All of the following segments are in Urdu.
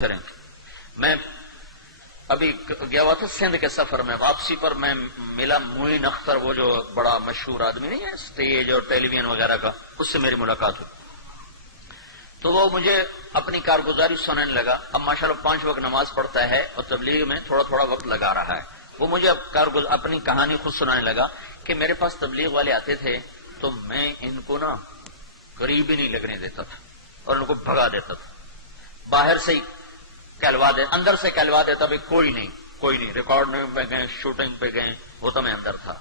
کریں. میں ابھی گیا ہوا تھا سندھ کے سفر میں، واپسی پر میں ملا معین اختر، وہ جو بڑا مشہور آدمی نہیں ہے اسٹیج اور ٹیلی ویژن وغیرہ کا، اس سے میری ملاقات ہوئی. تو وہ مجھے اپنی کارگزاری سنانے لگا. اب ماشاءاللہ 5 وقت نماز پڑھتا ہے اور تبلیغ میں تھوڑا تھوڑا وقت لگا رہا ہے. وہ مجھے اپنی کہانی خود سنانے لگا کہ میرے پاس تبلیغ والے آتے تھے تو میں ان کو نا قریب ہی نہیں لگنے دیتا تھا اور ان کو بھگا دیتا تھا. باہر سے ہی کہلوا دے، اندر سے کہلوا دیتا بھی کوئی نہیں، ریکارڈنگ پہ گئے، شوٹنگ پہ گئے، وہ تو میں اندر تھا.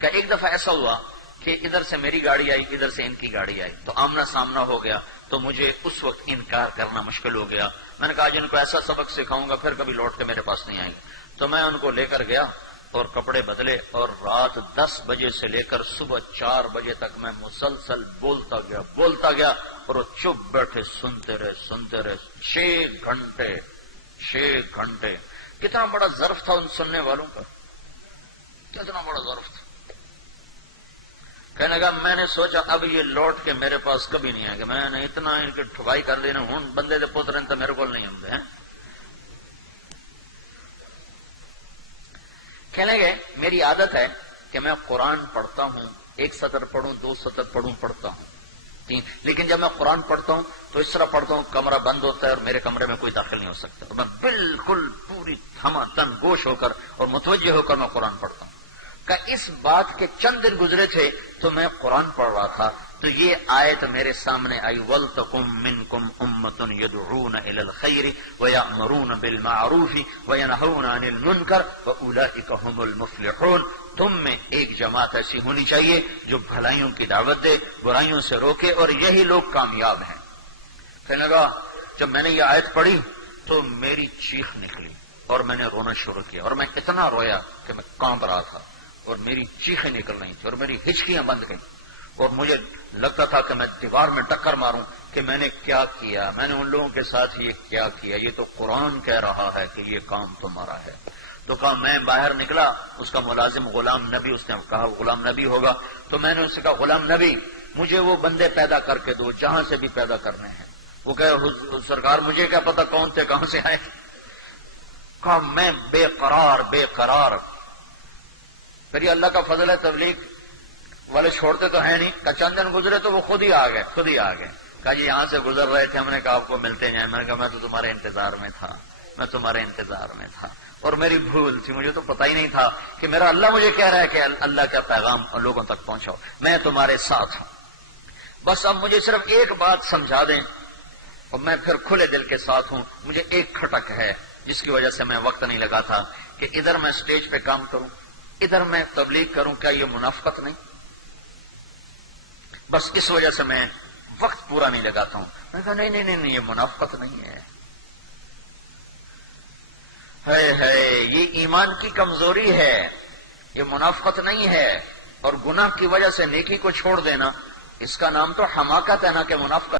کہ ایک دفعہ ایسا ہوا کہ ادھر سے میری گاڑی آئی، ادھر سے ان کی گاڑی آئی، تو آمنا سامنا ہو گیا. تو مجھے اس وقت انکار کرنا مشکل ہو گیا. میں نے کہا جن کو ایسا سبق سکھاؤں گا پھر کبھی لوٹ کے میرے پاس نہیں آئیں گے. تو میں ان کو لے کر گیا اور کپڑے بدلے، اور رات 10 بجے سے لے کر صبح 4 بجے تک میں مسلسل بولتا گیا اور وہ چپ بیٹھے سنتے رہے 6 گھنٹے. کتنا بڑا ظرف تھا ان سننے والوں کا، کتنا بڑا ظرف تھا. کہنے لگا میں نے سوچا اب یہ لوٹ کے میرے پاس کبھی نہیں آئے گا. میں نے اتنا ان کی ٹھگائی کر دینا ہوں بندے دے پوتر تو میرے کو نہیں آتے ہیں. کہنے لگے میری عادت ہے کہ میں قرآن پڑھتا ہوں، 1 سطر پڑھوں، 2 سطر پڑھتا ہوں، 3. لیکن جب میں قرآن پڑھتا ہوں تو اس طرح پڑھتا ہوں کمرہ بند ہوتا ہے اور میرے کمرے میں کوئی داخل نہیں ہو سکتا. تو میں بالکل پوری تھما تن گوش ہو کر اور متوجہ ہو کر میں قرآن پڑھتا ہوں. کہ اس بات کے چند دن گزرے تھے تو میں قرآن پڑھ رہا تھا تو یہ آیت میرے سامنے آئی، وَلْتَقُمْ مِنْكُمْ أُمَّةٌ يَدْعُونَ إِلَى الْخَيْرِ وَيَأْمُرُونَ بِالْمَعْرُوفِ وَيَنْهَوْنَ عَنِ الْمُنْكَرِ وَأُولَٰئِكَ هُمُ الْمُفْلِحُونَ. تم میں ایک جماعت ایسی ہونی چاہیے جو بھلائیوں کی دعوت دے، برائیوں سے روکے، اور یہی لوگ کامیاب ہیں. کہنے لگا جب میں نے یہ آیت پڑھی تو میری چیخ نکلی اور میں نے رونا شروع کیا، اور میں اتنا رویا کہ میں کانپ رہا تھا اور میری چیخیں نکل رہی تھیں اور میری ہچکیاں بند گئیں، اور مجھے لگتا تھا کہ میں دیوار میں ٹکر ماروں کہ میں نے کیا کیا، میں نے ان لوگوں کے ساتھ یہ کیا کیا، یہ تو قرآن کہہ رہا ہے کہ یہ کام تمہارا ہے. تو کہا میں باہر نکلا، اس کا ملازم غلام نبی، اس نے کہا غلام نبی ہوگا، تو میں نے اس سے کہا غلام نبی مجھے وہ بندے پیدا کر کے دو جہاں سے بھی پیدا کرنے ہیں. وہ کہے سرکار مجھے کیا پتا کون تھے کہاں سے آئے. کہا میں بے قرار. پھر یہ اللہ کا فضل ہے، تبلیغ والے چھوڑتے تو ہیں نہیں. کہ چند دن گزرے تو وہ خود ہی آ گئے. کہا جی یہاں سے گزر رہے تھے، ہم نے کہا آپ کو ملتے جائیں. میں نے کہا میں تو تمہارے انتظار میں تھا اور میری بھول تھی، مجھے تو پتہ ہی نہیں تھا کہ میرا اللہ مجھے کہہ رہا ہے کہ اللہ کا پیغام لوگوں تک پہنچاؤ، میں تمہارے ساتھ ہوں. بس اب مجھے صرف ایک بات سمجھا دیں اور میں پھر کھلے دل کے ساتھ ہوں. مجھے ایک کھٹک ہے جس کی وجہ سے میں وقت نہیں لگا تھا کہ ادھر میں اسٹیج پہ کام کروں، ادھر میں تبلیغ کروں. کیا یہ منافقت نہیں؟ بس اس وجہ سے میں وقت پورا نہیں لگاتا ہوں. میں نے کہا نہیں یہ منافقت نہیں ہے. یہ ایمان کی کمزوری ہے، یہ منافقت نہیں ہے. اور گناہ کی وجہ سے نیکی کو چھوڑ دینا، اس کا نام تو حماقت ہے، نہ کہ منافقت.